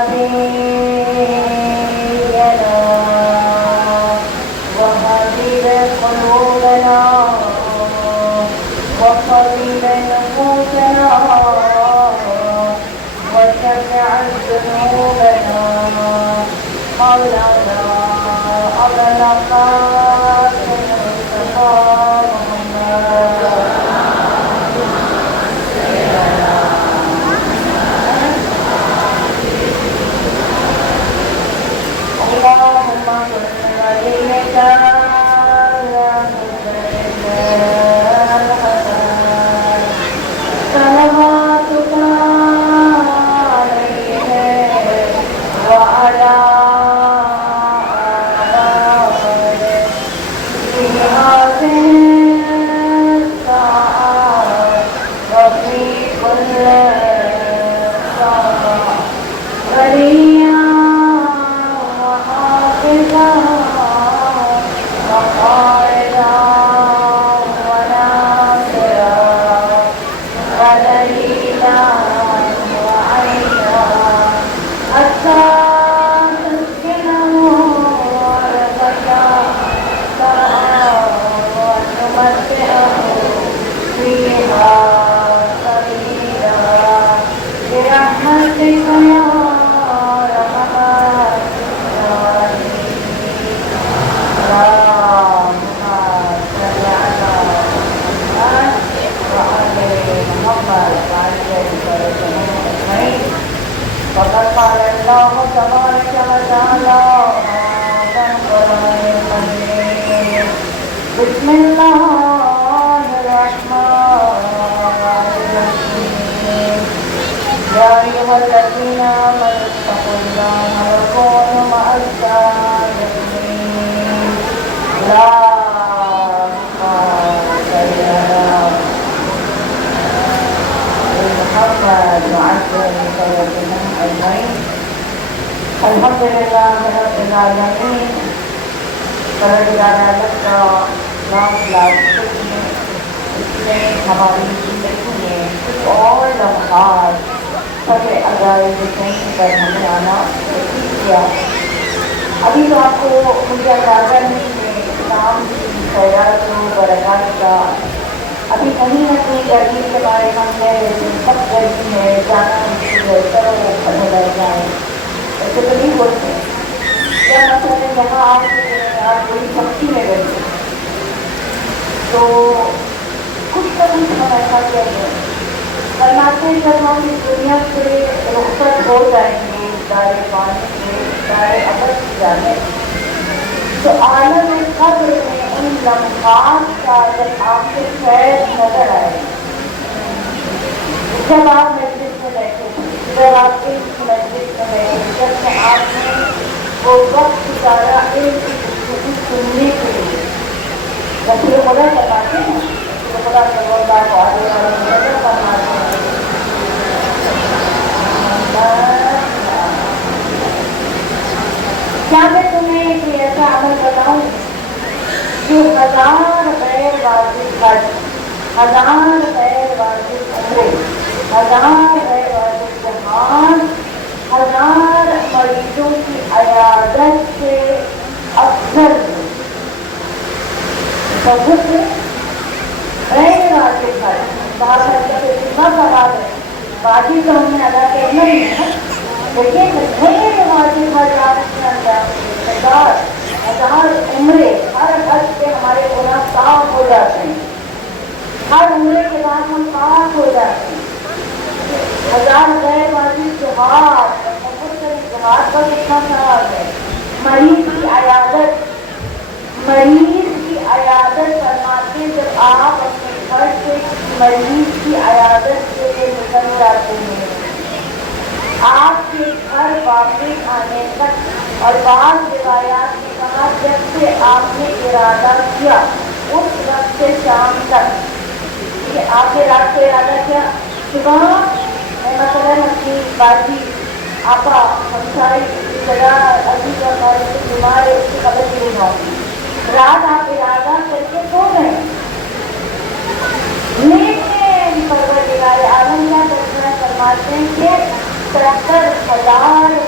نبينا وحبيب قلوبنا وطبيب نفوسنا وشفع ذنوبنا مولانا أبا القاسم المصطفى محمد اللهم صل عليك يا حسين الحسن صلواتك عليه وعلى آله في هذه الساعات وفي كل ساعة وليا وحافظا وقائدا وناصرا ودليلا وعينا حتى تسكنه أرضك سرعا وتمتعه فيها سبيلا برحمتك يا رحمن الراحمين. اللهم صل على محمد وعلى محمد وعلى آله أجمعين. فقد قال الله تبارك وتعالى في القرآن المجيد: بسم الله الرحمن الرحيم. يا أيها الذين آمنوا اتقوا الله وكونوا مع الصادقين. اللهم صل على محمد وعلى آله أجمعين. الحمد لله رب العالمين. اس نے ہماری زندگی میں کچھ اور لمحات سب عجائب کہیں پر ہمیں آنا نصیب کیا. ابھی تو آپ کو مجھے اندازہ نہیں ہے اسلام کی خیرات و برکات کا. ابھی کہیں نہ کہیں گرمی کے بارے میں ہم کہہ رہے تھے سب گرمی ہے, جانا مشکل ہے, چلو پڑھنے لگ جائیں. ایسے تو نہیں بولتے. کیا مطلب ہے جہاں آپ بڑی سختی میں گئے تو کچھ نہ کچھ ہم ایسا کہتے ہیں فرماتے ہیں جب ہم اس دنیا سے رخصت ہو جائیں گے دار پانی سے دار ابد کی جانے تو عالم قبر میں ان لمحات کا جب آپ کو خیر نظر آئے. جب آپ مسجد میں بیٹھے جب آپ اس مسجد میں بیٹھے جب سے آپ نے وہ وقت گزارا علم کی گفتگو سننے کے لیے رسول خدا فرماتے ہیں رسول خدا صلی اللہ علیہ وسلم فرماتے ہیں کیا میں تمہیں کوئی ایسا عمل بتاؤں جو 1000 غیر واجب حج, 1000 غیر واجب عمرے, 1000 غیر واجب جہاد, 1000 مریضوں کی عیادت سے افضل ہے. غیر واجب حج بات کرتے کتنا ثواب ہے. واجب تو ہم نے ادا کرنا ہی ہے لیکن غیر واجب حج آپ کے اندر 1000 عمرے, ہر حج سے ہمارے گناہ صاف ہو جاتے ہیں, ہر عمرے کے بعد ہم پاک ہو جاتے ہیں. 1000 غیر واجب جہاد جہاد کا کتنا ثواب ہے. مریض کی عیادت فرماتے جب آپ اپنے گھر سے مریض کی عیادت کے لیے نکل جاتے ہیں آپ کے گھر واپس آنے تک. اور بعض روایات نے کہا جب سے آپ نے ارادہ کیا اس وقت سے شام تک, کہ آپ نے رات کو ارادہ کیا صبح میں مثلاً اپنی باجی آپا ہمسائی جگہ ابھی کا ہمارے سے بیمار ہے اس کی خبر نہیں ہوگی, رات آپ ارادہ کر کے سو گئے. لیکن پروردگار عالم کیا کرنا فرماتے ہیں کہ 70,000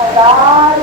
1000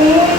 1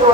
2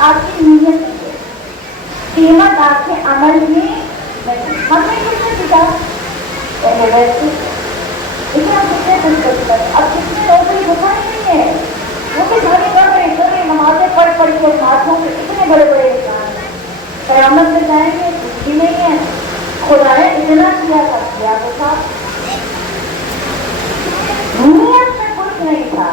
آپ کی نیت ہے, قیمت آپ کے عمل میں نہیں. ہم نے کس نے سیکھا لیکن ہم کتنے کچھ کرتے ہیں. اب کتنے لوگوں کو دکھا ہی نہیں ہے, وہ بھی گھر گھر نمازیں پڑھ پڑھ کے ہاتھوں میں اتنے بڑے بڑے انسان ہیں. قیامت میں جائیں گے کچھ بھی نہیں ہے. خدا نے اتنا کیا تھا, کیا تو تھا, نیت میں کچھ نہیں تھا.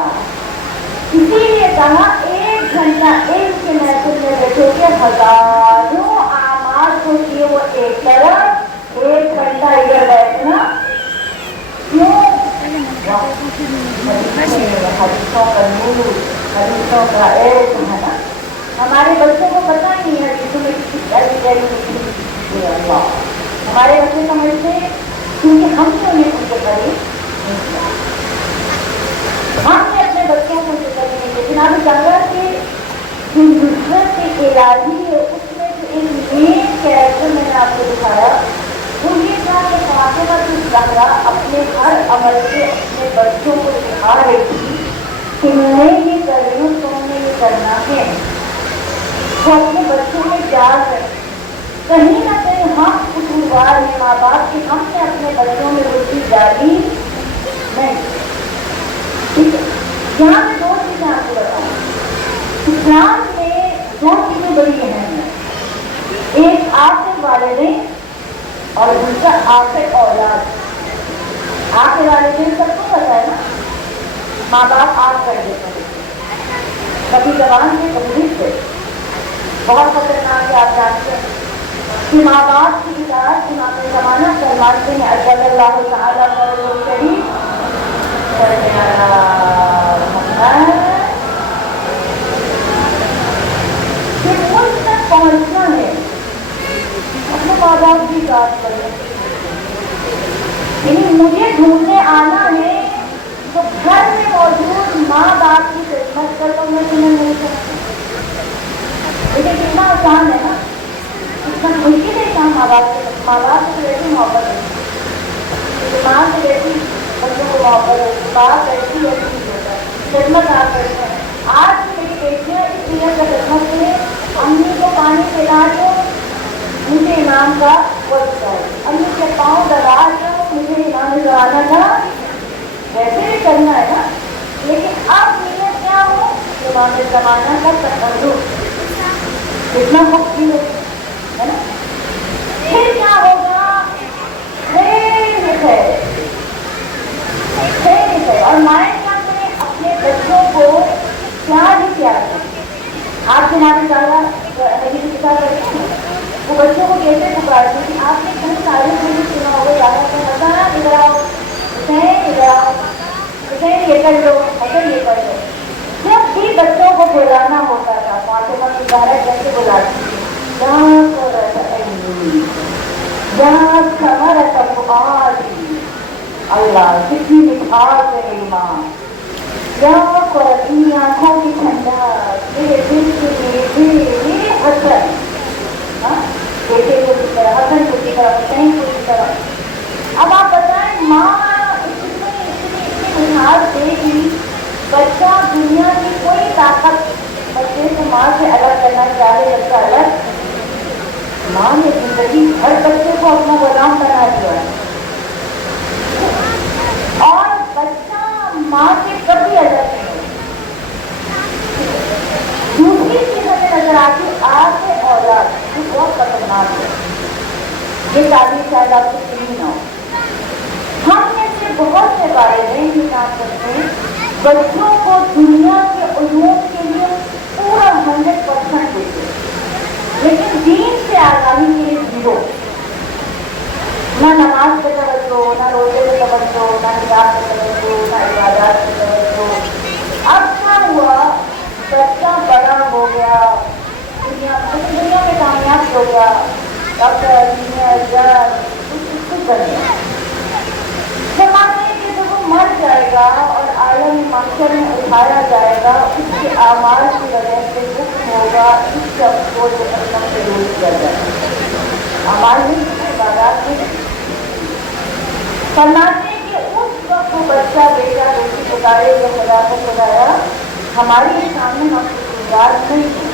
اسی لیے کہا 1 گھنٹہ علم کے محفل میں بیٹھو گے, ہزاروں اعمال کو کیے وہ ایک طرف, 1 گھنٹہ ادھر بیٹھنا کیوں؟ حدیثوں کا نور, حدیثوں کا علم ہے نا. ہمارے بچوں کو پتہ نہیں ہے حدیثوں میں ہمارے بچے سمجھتے ہیں کیونکہ ہم نے انہیں ان کے قریب, ہم نے اپنے بچوں کو ذکر نہیں کیا. جناب جگہ کے جو نصرت الہی ہے اس میں جو ایک مین کیریکٹر میں نے آپ کو دکھایا وہ یہ تھا کہ فاطمہ الزہرا اپنے ہر عمل سے اپنے بچوں کو سکھا رہی تھی کہ میں یہ کر رہی ہوں, تم نے یہ کرنا ہے. وہ اپنے بچوں میں جان رہے, کہیں نہ کہیں ہم قصوروار ہیں ماں باپ کہ ہم نے اپنے بچوں میں وہ چیز ڈالی نہیں. ٹھیک ہے, یہاں میں 2 چیزیں آپ کو بتاؤں. اسلام میں 2 چیزیں بڑی اہم ہیں, ایک آپ کے والدین اور دوسرا آپ کے اولاد. آپ کے والدین سب کو پتا ہے نا, ماں باپ آپ کر دیتے ہیں, کبھی زبان سے کبھی سے, بہت خطرناک ہے. آپ جانتے ہیں کہ ماں باپ کی اطاعت امام زمانہ فرماتے ہیں اجل اللہ تعالیٰ فرض شریف کہ مجھ تک پہنچنا ہے اپنے ماں باپ کی اطاعت کریں. یعنی مجھے ڈھونڈنے آنا ہے تو گھر میں موجود ماں باپ کی خدمت کر تو میں تمہیں نہیں سکتی. لیکن کتنا آسان ہے نا, اتنا مشکل ہے کام. ماں باپ سے بیٹی محبت ہے, ماں سے بیٹی بچوں کو محبت ہے, باپ ایسی ایسی ہوتا ہے, خدمت آپ کرتے ہیں. آج میری بیٹیاں اس لیے کا خدمت ہے, امی کو پانی پلا دو مجھے امام کا وقت ہے, امی کے پاؤں دبا دو مجھے امام زمانہ کا, ویسے بھی کرنا ہے نا. لیکن اب نیت کیا ہو, امام زمانہ کا تقرب, اتنا خوبصورت ہے نا. پھر کیا ہوگا, اور مائیں کیا کریں اپنے بچوں کو پیار ہی پیار کریں. آپ کے نام زیادہ نہیں سکھا کرتے ہیں, وہ بچوں کو کیسے پکارتے کہ آپ نے کہیں سارے چیزیں سنا ہوگا, زیادہ سے بتانا ادھر آؤ حسین, ادھر آؤ حسین, یہ کر لو حسین, یہ کر لو. جب بھی بچوں کو بلانا ہوتا تھا فاطمہ الزہرا کیسے بلاتی تھی, جہاں سمر تفعالی, اللہ کتنی مٹھاس ہے میری ماں, جہاں قرآن آنکھوں کی ٹھنڈا, میرے دل سے میرے حسن, بیٹے کو کی طرح, حسن کو کی طرح, حسین کو کی طرح. اب آپ بتائیں ماں اتنی مٹھاس دے گی, بچہ دنیا کی کوئی طاقت بچے سے ماں سے الگ کرنا چاہے, بچہ الگ, ماں نے زندگی ہر بچے کو اپنا غلام بنا دیا ہے, اور بچہ ماں سے کبھی الگ نہیں. دوسری چیز ہمیں نظر آتی آپ کے اولاد, جو بہت خطرناک ہے, یہ تعلیم شاید آپ کو سنی نہ ہو. ہم میں سے بہت سے والدین یہ کام کرتے ہیں, بچوں کو دنیا کے علوم کے لیے پورا 100% دیتے, لیکن دین سے آگاہی کے لیے زیرو. نہ نماز پہ توجہ, نہ روزے پہ توجہ, نہ نکاح پہ توجہ, نہ عبادات پہ توجہ. اب کیا ہوا, بچہ بڑا ہو گیا, دنیا میں کامیاب ہو گیا, ڈاکٹر انجینئر جج کچھ بن گیا. زمانے کے جب وہ مر جائے گا اور عالم محشر میں اٹھایا جائے گا, اس کے اعمال کی وجہ سے حکم ہوگا اس شخص کو جو اللہ سے دور کیا جائے. اعمال نہیں, عبادات نہیں. فرماتے ہیں کہ اس وقت وہ بچہ بیٹا بیٹی پکارے جو خدا کو خدایا, ہمارے سامنے ہم قصوروار نہیں ہیں,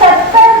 70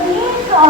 300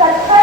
70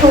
100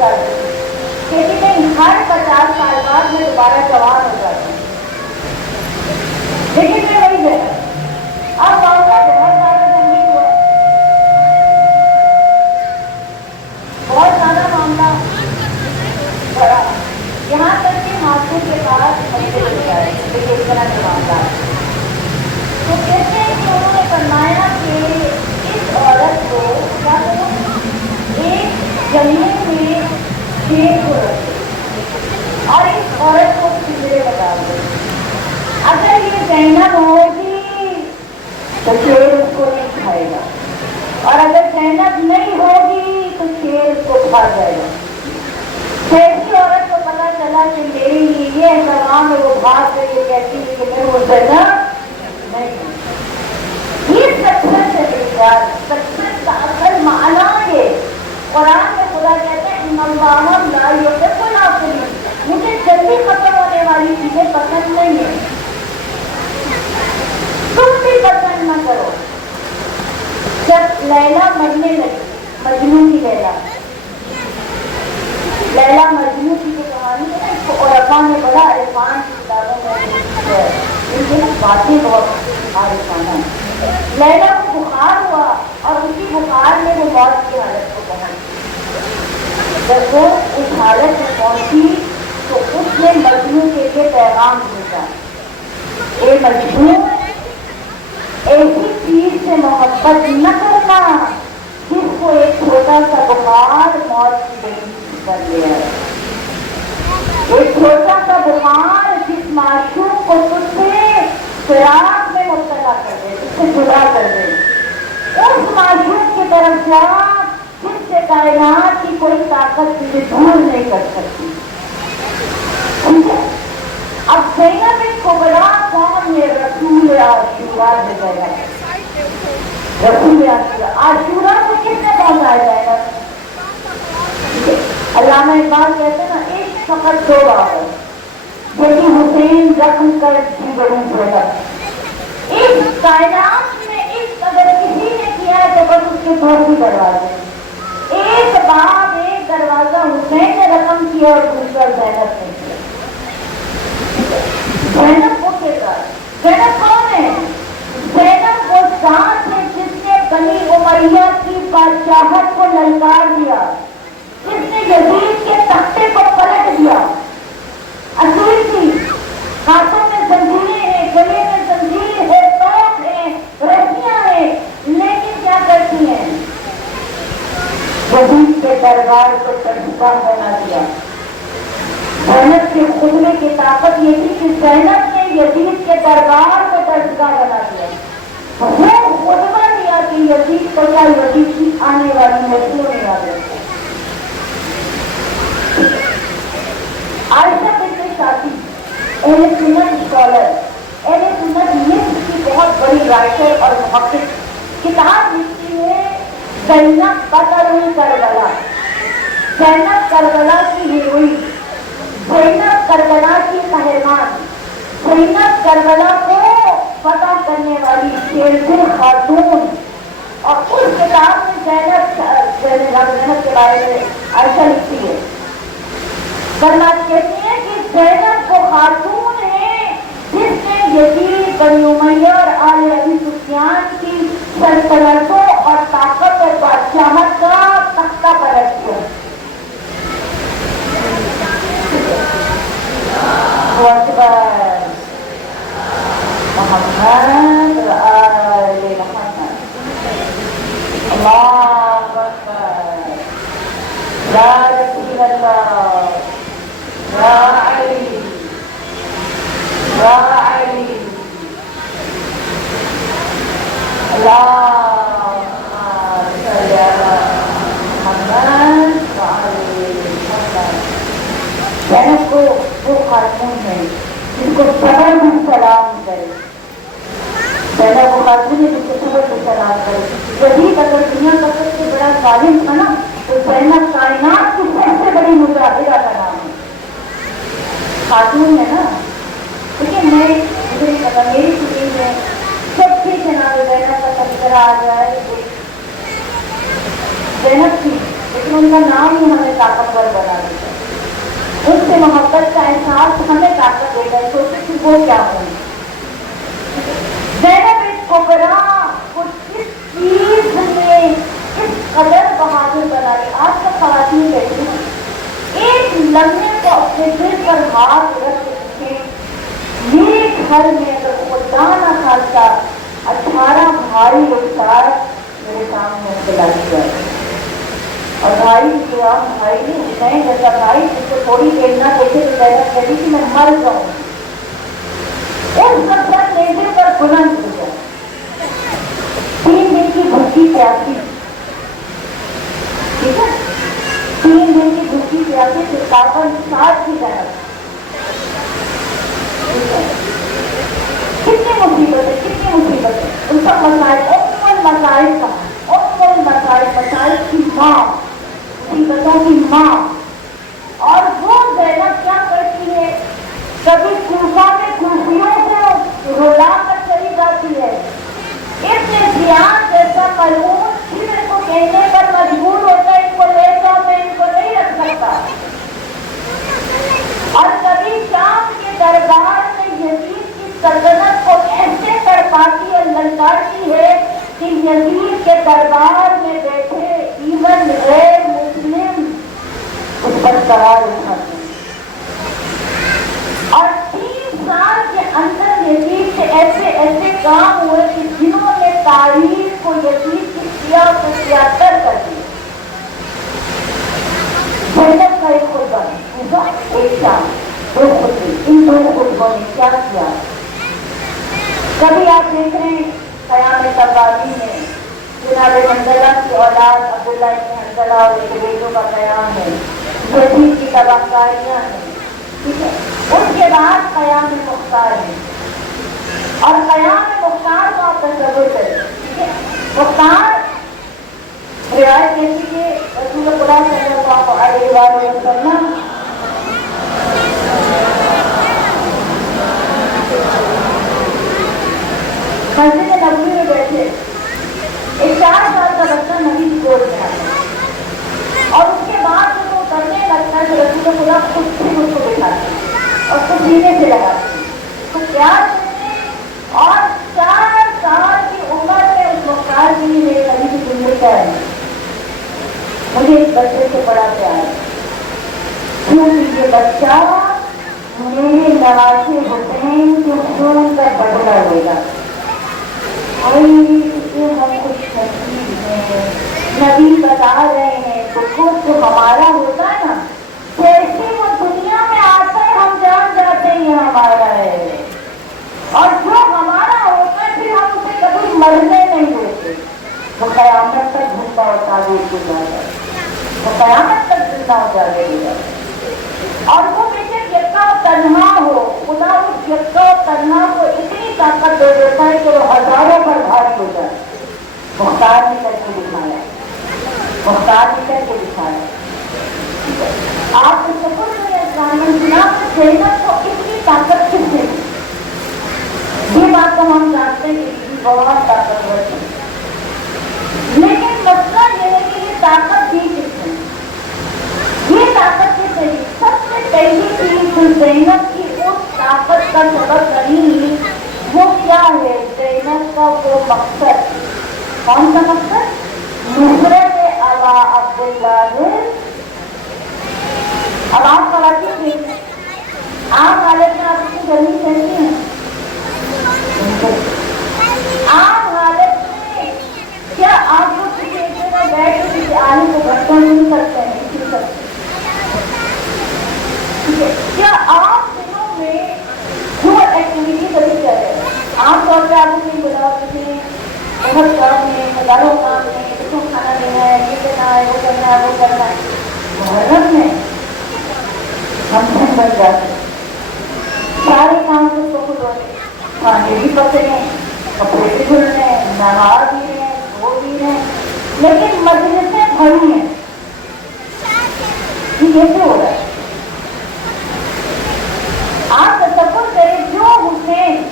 سال کر دی، کہتی نہیں ہر 50 سال بعد میں دوبارہ جوان ہو جاتی ہوں، لیکن میں وہی ہے اب معاملہ بہت زیادہ گمبھیر ہوا، بہت زیادہ معاملہ بڑا، یہاں تک کہ معصوم کے پاس بچے ہو جائے لیکن اس طرح کے معاملات، تو کہتے ہیں کہ انہوں نے فرمایا کہ اس عورت کو کیا کرو، ایک زمین میں شیر کو رکھے اور اس عورت کو پنجرے بتا دے، اگر یہ زینب ہوگی تو شیر اس کو نہیں کھائے گا، اور اگر زینب نہیں ہوگی تو شیر اس کو کھا جائے گا۔ جیسی عورت کو پتا چلا کہ میرے لیے یہ احترام ہے، وہ بھاگ کر یہ کہتی ہے کہ میں وہ زینب نہیں ہوں۔ یہ سکسیس ہے میری بات، سکسیس کا اصل معنی یہ قرآن میں خدا کہتے ہیں ان اللہ لا یحب العاجلین، مجھے جلدی ختم ہونے والی چیزیں پسند نہیں ہیں، تم بھی پسند نہ کرو۔ جب لیلا مرنے لگی، مجنون کی لیلا مجنون کی جو کہانی ہے اس کو عرفا نے بڑا عرفان کی کتابوں میں ان کی باتیں بہت عارفانہ ہیں۔ لیلا کو بخار ہوا اور اسی بخار میں وہ موت کی حالت کو پہنچی، جب وہ اس حالت میں پہنچی تو اس نے مجنون کے لیے پیغام بھیجا، اے مجنون ایسی چیز سے محبت نہ کرنا جس کو ایک چھوٹا سا بخار موت کی بے کر لیا ہے، ایک چھوٹا سا بخار جس معشوق کو تجھ سے فراق میں مبتلا کر دے، اس سے جدا کر دے، اس معشوق کی طرف جا جس سے کائنات کی کوئی طاقت تجھے دور نہیں کر سکتی۔ اب زینب کبریٰ کون ہے؟ رسول عاشورہ ہے زینب، رسول عاشورہ کو کس نے پہنچایا جائے گا؟ علامہ اقبال کہتے ہیں نا عشق فقط دو بات ہے، یہی حسین زخم کر جگروں زینب، اس کائنات میں عشق اگر کسی نے کیا ہے تو بس اس کے دو ہی دروازے، ایک باب ایک دروازہ حسین نے رقم کیا اور دوسرا زینب نے کیا۔ زینب کو کہتا ہے، زینب کون ہے؟ زینب وہ ذات ہے جس نے بنی امیہ کی بادشاہت کو للکار دیا، جس نے یزید کے تختے کو پلٹ دیا، اصول تھی، ہاتھوں میں زنجیریں ہیں، گلے میں زنجیر ہے، توپ ہے، رسیاں ہیں، لیکن کیا کرتی ہیں؟ یزید کے دربار کو ترجیح بنا دیا۔ زینب کے خطبے کی طاقت یہ تھی کہ زینب نے یزید کے دربار کو درجگاہ بنا دیا، وہ خطبہ دیا کہ یزید کو کیا یزید کی آنے والی نسلوں نے یاد رکھا۔ عائشہ بنت شاطی اہل سنت اسکالر، اہل سنت مصر کی بہت بڑی رائٹر اور محقق، کتاب لکھتی ہے زینب بطل کربلا، زینب کربلا کی ہیروئن، زینب کربلا کی قہرمان، زینب کربلا کو فتح کرنے والی شیرزن خاتون، اور اس کتاب میں زینب کے بارے میں عائشہ لکھتی ہے، فرماتی کہتی ہیں کہ زینب وہ خاتون ہے جس نے یزید، بنی امیہ اور آل ابی سفیان کی سلطنتوں اور طاقت اور بادشاہت کا تختہ پلٹ دیا۔ محمد آل محمد، اللہ اکبر، یا رسول اللہ، یا علی، یا علی، اللہم صلی علی محمد وعلی محمد۔ زینب کو وہ خاتون ہے جس کو صبر بھی سلام کرے، زینب وہ خاتون ہے جس کو صبر بھی سلام کرے۔ یزید اگر دنیا کا سب سے بڑا ظالم تھا نا تو زینب کائنات کی سب سے بڑی مجاہدہ کا نام ہے، خاتون ہے نا، لیکن مجھے نہیں پتا میری چھٹی میں سب سے جناب زینب کا تذکرہ آ جائے، زینب تھی لیکن ان کا نام ہی ہمیں طاقتور طاقتور بنا دیتا ہے، ان سے محبت کا احساس ہمیں طاقت دیتا ہے۔ سوچے کہ وہ کیا ہوئی زینب کبریٰ کو کس چیز میں کس قدر بہادر بنائی۔ آج کا خواتین بیٹھی ایک لمحے کو اپنے دل پر ہاتھ رکھ کے میرے گھر میں اگر خدا نہ خاصا 18 بھائی رخسار میرے سامنے کھلائی جائے، اور بھائی غلام بھائی حسین جیسا بھائی جس کو تھوڑی دیر نہ دیکھے تو کہنا چاہیے کہ میں مر جاؤں، اس وقت نیزے پر بلند ہو جائے، 3 دن کی بھوکی پیاسی، ٹھیک ہے، 3 دن کی بھوکی پیاسی 57 کی طرف، کتنی مصیبتیں کتنی مصیبتیں، ان سب مسائل مسائل کا مسائل کی ماں، مصیبتوں کی ماں۔ اور وہ زینب کیا کرتی ہے، کبھی کوفہ میں کوفیوں کو رلا کر چلی جاتی ہے، ابن زیاد جیسا ملعون جن کو کہنے پر مجبور ہوتا ہے ان کو لے جاؤ، میں ان کو نہیں رکھ سکتا، اور کبھی شام کے دربار میں یزید کی سلطنت کو ایسے تڑپاتی اور للکارتی ہے کہ یزید کے دربار میں بیٹھے ایون غیر مسلم اس پر قرار اٹھاتے ہیں، اور 3 سال کے اندر یزید سے ایسے کام ہوئے کہ جنہوں نے تاریخ کو یزید کی سیاہ کو سیاہتر کر دیا۔ زینب کا ایک خطبہ ایک شام، 2 خطبے، ان 2 خطبوں نے کیا کیا؟ کبھی آپ دیکھ رہے ہیں قیام تبادی میں جناب حنظلہ کی اولاد عبداللہ ابن حنظلہ اور ایک بیٹوں کا قیام ہے، یزید کی تباہ کاریاں ہیں، ٹھیک ہے، اس کے بعد قیام مختار ہے، اور قیام مختار کو آپ تصور کریں، ٹھیک ہے، مختار روایت کہتی کہ رسول اللہ صلی اللہ علیہ وسلم مسجد نبوی میں بیٹھے، ایک 4 سال کا بچہ نبی کی گود میں آتا ہے، اور اس کے بعد جب وہ کرنے لگتا ہے تو رسول اللہ خود سے اس کو بٹھاتے ہیں اور اس کو سینے سے لگاتے ہیں، تو پیار کرتے ہیں، اور 4 سال کی عمر میں اس مختار کی میرے نبی کی زندگی کا ہے، مجھے اس بچے سے بڑا پیار ہے، کیونکہ یہ بچہ میرے نواسے حسین کے خون کا بدلہ لے گا۔ ہم خوش نصیب ہیں، نبی بتا رہے ہیں تو کچھ جو ہمارا ہوتا ہے نا، جیسے وہ دنیا میں آتا ہے ہم جان جاتے ہیں یہ ہمارا ہے، اور جو ہمارا ہوتا ہے پھر ہم اسے کبھی مرنے نہیں دیتے، وہ قیامت تک زندہ اور تعبیر ہو جاتا ہے، وہ قیامت تک زندہ ہو جاتے ہیں، اور وہ بیٹے یکا و تنہا ہو، خدا اس یکا و تنہا کو اتنی طاقت دے دیتا ہے کہ وہ ہزاروں پر بھاری ہو جائے۔ مختار نے کر کے دکھایا، مختار نے کر کے دکھایا۔ آپ سفر میں اسلامی جناب زینب کو اتنی طاقت کس سے دی؟ یہ بات تو ہم جانتے ہیں کہ بہت طاقتور ہے، لیکن مسئلہ یہ ہے کہ یہ طاقت دی کس نے؟ یہ طاقت کس نے دی؟ سب سے پہلی چیز جو زینب کی اس طاقت کا سبب بنی وہ کیا ہے؟ زینب کا وہ مقصد، کون سا مقصد؟ نصرت ابا عبداللہ۔ اب آپ خواتین دیکھیں، عام حالت میں آپ کی گرمی کہتی ہیں، عام حالت میں کیا آپ لوگ کسی ایک جگہ بیٹھ کے کسی آنے کو گھٹا نہیں کرتے ہیں؟ نہیں کرتے، کیا آپ دنوں میں جو ایکٹیویٹی کبھی کر رہے ہیں؟ عام طور پہ آپ کو بتاؤ کسی بہت کام ہے، ہزاروں کام ہے، اس کو کھانا دینا ہے، یہ دینا ہے، وہ کرنا ہے، وہ کرنا ہے۔ محرم میں ہم سب بن جاتے ہیں، سارے کام کو خود ہو رہے ہیں، کھانے بھی پک رہے ہیں، کپڑے بھی دھل رہے ہیں، نہا بھی رہے ہیں، دھو بھی رہے ہیں، لیکن مجلسیں بھری ہیں، یہ کیسے ہو رہا ہے؟ آپ تصور کریں جو حسین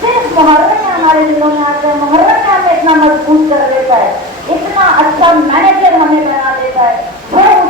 صرف محرم میں ہمارے دلوں میں آتا ہے، محرم میں ہمیں اتنا مضبوط کر دیتا ہے، اتنا اچھا مینیجر ہمیں بنا دیتا ہے، وہ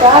4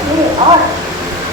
6, 8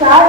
4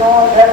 9-10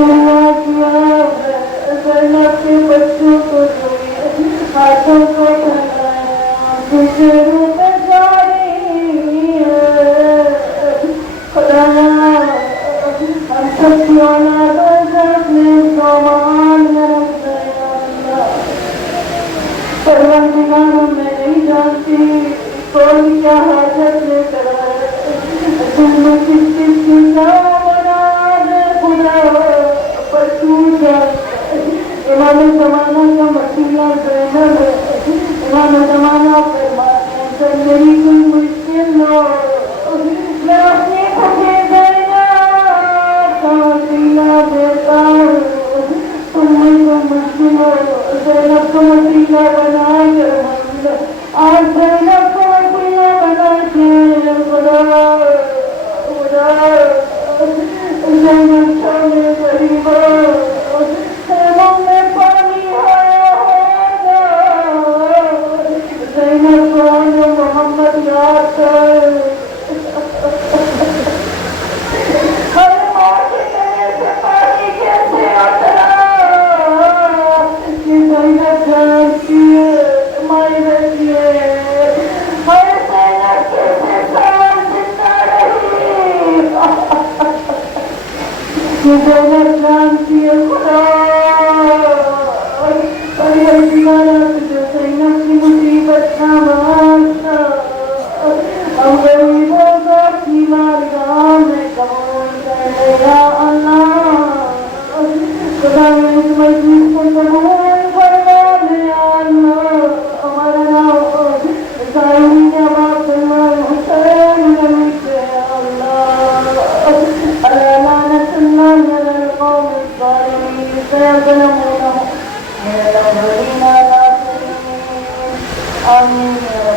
گلا کیا زینب کے بچوں کو روئے ہاتھوں کو پھیلایا تجھے روپ جاری خدایا ہم سب کی اولاد اپنے سامان میں رکھ دیا اللہ پروردگار میں نہیں جانتی کوئی کیا حاجت لے کر تم نے کس کس کی بنا دے خدا پر تو جان امام زمانہ کا مسئلہ زینب ہے امام زمانہ فرماتے ہیں جب میری کوئی مشکل ہو میں اپنی خوشی دینا کا وسیلہ دیتا ہوں تم میں کوئی مشکل ہو زینب کو وسیلہ بنا کر آج زینب کو وسیلہ بنا کے خدا زینب چھوڑنے قریب خیموں میں پانی آیا ہوگا زینب کو محمد یاد کر ہر ماں کے گلے سے پانی کیسے اترا کہ زینب جانتی ہے مائی رہتی ہے ہر زینب کیسے سال زندہ رہی کہ زینب جانتی ہے خدا پروردگارا تجھے زینب کی مصیبت کا واسطہ ہم غریبوں کو اپنی بارگاہ میں قبول کر لے یا اللہ خدا نے اس مجلس کو قبول فرما لے یا اللہ ہمارا نام سائنی کا باپ امام حسین نبی سے یا اللہ لعنت اللہ علی القوم الظالمین سيظلمونهم من الأولين والآخرين آمين.